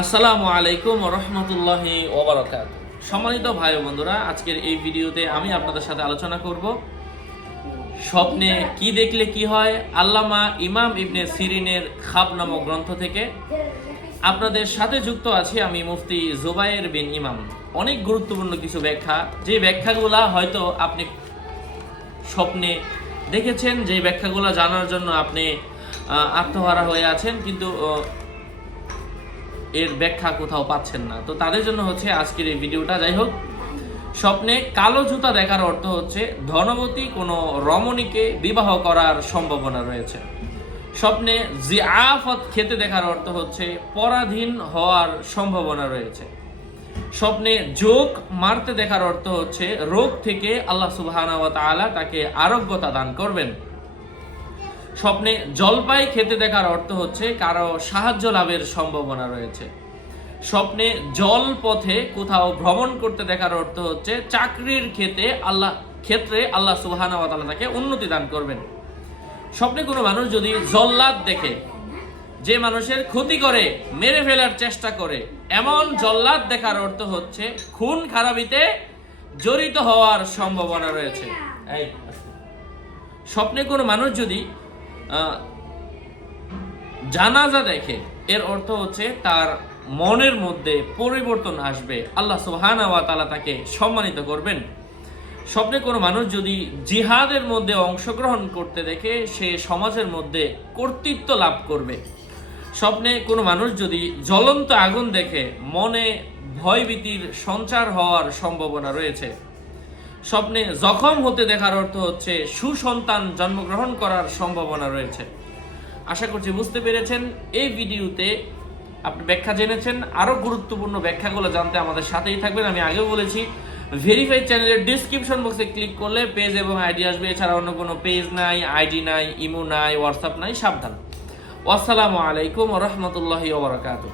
আসসালামু আলাইকুম রহমতুল্লাহ ওবরাকাত সম্মানিত ভাই বন্ধুরা, আজকের এই ভিডিওতে আমি আপনাদের সাথে আলোচনা করব স্বপ্নে কি দেখলে কি হয় আল্লামা ইমাম ইবনে সিরিনের খাব নামক গ্রন্থ থেকে। আপনাদের সাথে যুক্ত আছি আমি মুফতি জুবায়ের বিন ইমাম। অনেক গুরুত্বপূর্ণ কিছু ব্যাখ্যা। যে ব্যাখ্যাগুলা হয়তো আপনি স্বপ্নে দেখেছেন, যে ব্যাখ্যাগুলো জানার জন্য আপনি আত্মহারা হয়ে আছেন, কিন্তু এর ব্যাখ্যা কোথাও পাচ্ছেন না। তো তাদের জন্য হচ্ছে আজকের এই ভিডিওটা। যাই হোক, স্বপ্নে কালো জুতা দেখার অর্থ হচ্ছে ধনবতী কোনো রমণীকে বিবাহ করার সম্ভাবনা রয়েছে। স্বপ্নে জিআফত খেতে দেখার অর্থ হচ্ছে পরাধীন হওয়ার সম্ভাবনা রয়েছে। স্বপ্নে যোগ মারতে দেখার অর্থ হচ্ছে রোগ থেকে আল্লাহ তাআলা তাকে আরোগ্যতা দান করবেন। স্বপ্নে জলপাই খেতে দেখার অর্থ হচ্ছে কারও সাহায্য লাভের সম্ভাবনা রয়েছে। স্বপ্নে জল পথে কোথাও ভ্রমণ করতে দেখার অর্থ হচ্ছে চাকরির ক্ষেত্রে আল্লাহ ক্ষেত্রে আল্লাহ সুবহানাহু ওয়া তাআলা তাকে উন্নতি দান করবেন। স্বপ্নে কোনো মানুষ যদি জল্লাদ দেখে, যে মানুষের ক্ষতি করে, মেরে ফেলার চেষ্টা করে, এমন জল্লাদ দেখার অর্থ হচ্ছে খুন খারাপিতে জড়িত হওয়ার সম্ভাবনা রয়েছে। স্বপ্নে কোনো মানুষ যদি জানাজা দেখে। এর অর্থ হচ্ছে তার মনের মধ্যে পরিবর্তন আসবে। আল্লাহ সুবহানাহু ওয়া তাআলা তাকে সম্মানিত করবেন। স্বপ্নে কোনো মানুষ যদি জিহাদের মধ্যে অংশগ্রহণ করতে দেখে, সে সমাজের মধ্যে কর্তৃত্ব লাভ করবে। স্বপ্নে কোনো মানুষ যদি জ্বলন্ত আগুন দেখে, মনে ভয়ভীতির সঞ্চার হওয়ার সম্ভাবনা রয়েছে। স্বপ্নে জখম হতে দেখার অর্থ হচ্ছে সুসন্তান জন্মগ্রহণ করার সম্ভাবনা রয়েছে। আশা করছি বুঝতে পেরেছেন। এই ভিডিওতে আপনি ব্যাখ্যা জেনেছেন। আরও গুরুত্বপূর্ণ ব্যাখ্যাগুলো জানতে আমাদের সাথেই থাকবেন। আমি আগেও বলেছি ভেরিফাইড চ্যানেলের ডিসক্রিপশন বক্সে ক্লিক করলে পেজ এবং আইডি আসবে। এছাড়া অন্য কোনো পেজ নাই আইডি নাই ইমো নাই হোয়াটসঅ্যাপ নাই, সাবধান। আসসালামু আলাইকুম রহমতুল্লাহি ওবরাকাতু